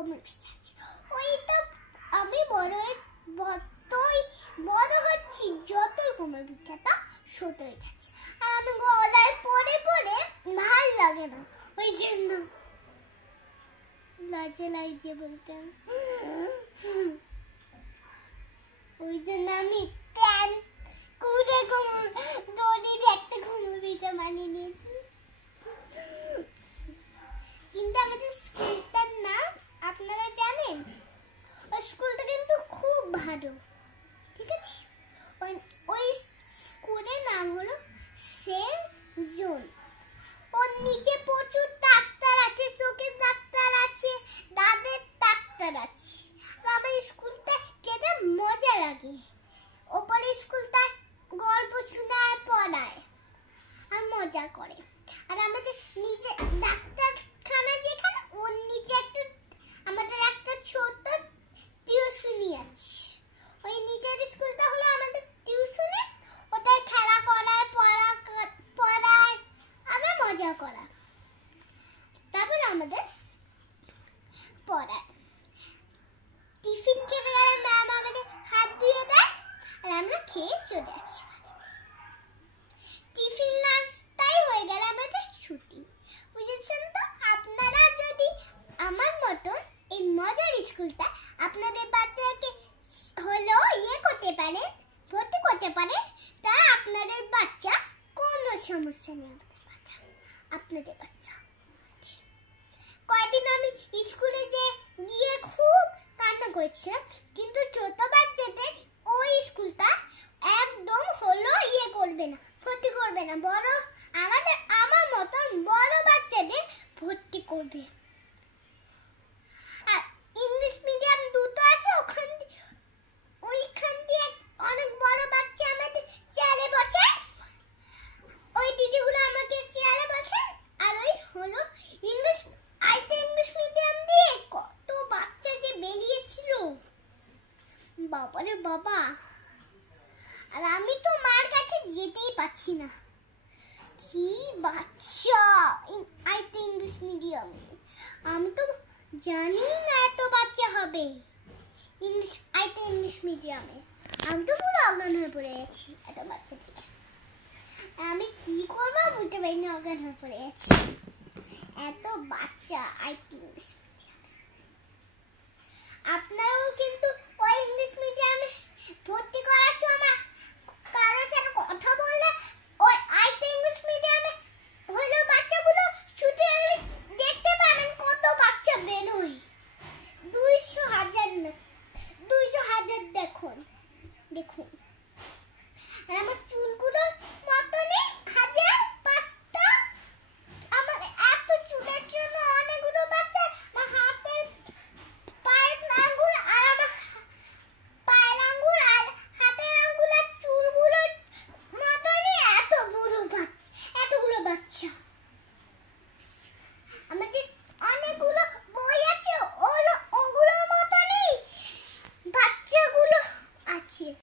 কোমর পিঠা আছে। ওইটা আমি বড় হচ্ছি যতই কোমর পিঠাটা ছোট হয়ে যাচ্ছে, আর আমি গলায় পরে ভাল লাগে না, ওই জন্য লাজে বলতাম, ওই জন্য আমি প্যান করে দড়ির একটা কোমর পিঠা বানিয়ে নিয়েছি। কিন্তু আমাদের স্কুলটার নাম আপনারা জানেন? ওই স্কুলটা কিন্তু খুব ভালো, ঠিক আছে? ওই স্কুলের নাম হলো সেন্ট জন। ওর নিচে প্রচুর ডাক্তার আছে, চোখের ডাক্তার আছে, দাঁতের ডাক্তার আছে। আমার স্কুলটা যেতে মজা লাগে। ওপরে স্কুলটায় গল্প শোনায়, পড়ায় আর মজা করে। আর আমাদের নিচে ডাক্তারখানা যেখানে, ওর নিচে আমাদের একটা ছোট টিউশনি আছে। ওই নিচের স্কুলটা হলো আমাদের টিউশনি, ওটায় খেলা করায়, পড়ায় আমরা মজা করা, তারপরে আমাদের পড়ায়। টিফিন খেতে গেলে ম্যাম আমাদের হাত ধুয়ে দেয় আর আমরা খেয়ে চলে আসি। টিফিন লাঞ্চটাই হয়ে গেলে আমাদের ছুটি, বুঝেছেন তো? আপনারা যদি আমার মতন এই মজার স্কুলটা আপনাদের বাচ্চাকে হলো করতে পারে, ভর্তি করতে পারে, তা আপনাদের বাচ্চা কোনো সমস্যা নেই। আপনাদের বাচ্চা কয়েকদিন আমি স্কুলে গিয়ে খুব কান্না করছিলাম, কিন্তু ছোট বাচ্চাদের ওই স্কুলটা একদম হলো করবে না, ভর্তি করবে না, আমার মতন বড় বাচ্চাদের ভর্তি করবে। আর ইংলিশ মিডিয়াম দুটো আছে, ওইখান দিয়ে অনেক বড় বাচ্চা আমাদের চেয়ারে বসে, ওই দিদিগুলো আমাকে চেয়ারে বসে। আর ওই হলো ইংলিশ মিডিয়াম দিয়ে কত বাচ্চা যে বেরিয়েছিল, বাবারে বাবা। আর আমি তো মার কাছে যেতেই পারছি না, কি বাচ্চা ইংলিশ মিডিয়ামে। আমি তো জানি না এত বাচ্চা হবে ইংলিশ মিডিয়ামে। আমি তো পুরো অজ্ঞান হয়ে পড়ে গেছি এত বাচ্চা দেখে। আমি কি করবো বুঝতে পারি না, অজ্ঞান হয়ে পড়ে গেছি, এত বাচ্চা ইংলিশ